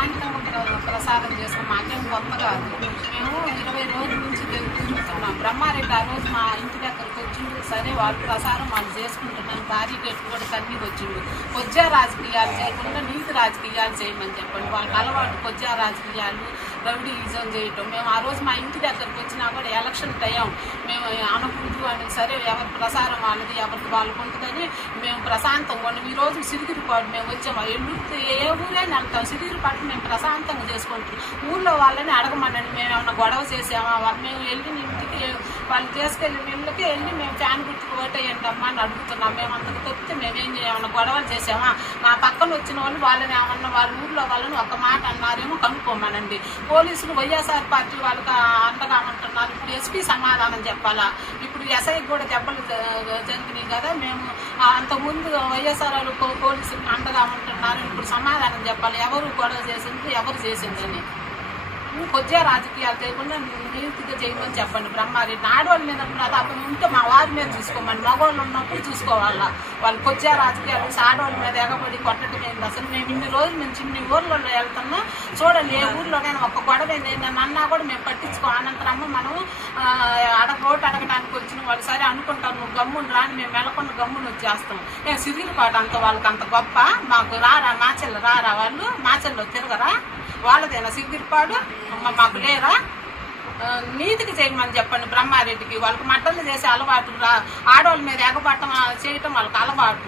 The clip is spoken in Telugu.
సాయంత్రం ప్రసాదం చేసుకుని మాకేం గొప్ప కాదు. మేము 20 రోజుల నుంచి తిరుగుతున్నాం. బ్రహ్మారెడ్డి ఆ రోజు మా ఇంటి దగ్గరకు వచ్చిండు. సరే వాళ్ళ ప్రసారం వాళ్ళు చేసుకుంటున్నాం. భారీ గట్టు కూడా తన్ని వచ్చిండు. కొద్దిగా రాజకీయాలు చేయకుండా నీతి రాజకీయాలు చేయమని చెప్పండి. వాళ్ళకి అలవాటు కొద్దిగా రాజకీయాలు, రౌడీయిజం చేయటం. మేము ఆ రోజు మా ఇంటి దగ్గరకు వచ్చినా కూడా ఎలక్షన్ టైం మేము అనకూడదు అని, సరే ఎవరి ప్రసారం వాళ్ళది ఎవరికి వాళ్ళకు ఉంటుందని మేము ప్రశాంతంగా ఉన్నాం. ఈ రోజు సిరిగిరిపాటు మేము వచ్చాము. ఏ ఊరైనా వెళ్తాం. సిరిగిరిపాటు మేము ప్రశాంతంగా చేసుకుంటాం. ఊళ్ళో వాళ్ళని అడగమనండి, మేము ఏమన్నా గొడవ చేసామా, మేము వెళ్ళిన ఇంటికి వాళ్ళు తీసుకెళ్ళిన ఇళ్ళకి వెళ్ళి మేము ఫ్యాన్ గుర్తుకు ఓటేయండి అమ్మా అని అడుగుతున్నాం. మేము అంతకు తప్పితే మేమేం ఏమన్నా గొడవలు చేసామా, మా పక్కన వచ్చిన వాళ్ళు వాళ్ళని ఏమన్నా వాళ్ళ ఊళ్ళో వాళ్ళని ఒక మాట అన్నారేమో కనుక్కోమనండి. పోలీసులు వైఎస్ఆర్ పార్టీ వాళ్ళకి అండగా అంటున్నారు. ఇప్పుడు ఎస్పీ సమాధానం చెప్పాలా. ఇప్పుడు ఎస్ఐకి కూడా దెబ్బలు జరిగినాయి కదా. మేము అంతకుముందు వైఎస్ఆర్ పోలీసులు అండగా ఉంటున్నారు. ఇప్పుడు సమాధానం చెప్పాలి. ఎవరు గొడవ చేసింది, ఎవరు చేసిందని. కొద్దిగా రాజకీయాలు చేయకుండా నీతిగా చేయమని చెప్పండి. బ్రహ్మారెడ్డి ఆడవాళ్ళ మీద ప్రతాపం ఉంటే మా వారి మీద చూసుకోమని. మగవాళ్ళు ఉన్నప్పుడు చూసుకోవాలా. వాళ్ళు కొద్దిగా రాజకీయాలు ఆడవాళ్ళ మీద ఎగబడి కొట్టడం ఏంటి అసలు. మేము ఇన్ని రోజులు మేము చిన్ని ఊర్లలో వెళ్తున్నా చూడండి. ఏ ఊర్లోనైనా ఒక్క గొడవ నన్ను అన్నా కూడా మేము పట్టించుకో. అనంతరమ్మ మనం ఓటు అడగడానికి వచ్చిన వాళ్ళు సరే అనుకుంటాం, నువ్వు గమ్మును రాని మేము వెళ్ళకుండా గమ్మును వచ్చేస్తాం. నేను సిరిగిరిపాటు అంత వాళ్ళకి అంత గొప్ప. మాకు రారా మాచెల్లు రారా, వాళ్ళు మాచెల్లో తిరగరా, వాళ్ళదేనా సిరిగిరిపాడు, మాకు లేరా. నీతికి చేయమని చెప్పండి బ్రహ్మారెడ్డికి. వాళ్ళకి మట్టలు చేసే అలవాటు, ఆడవాళ్ళ మీద ఎగబట్టం చేయటం వాళ్ళకి అలవాటు.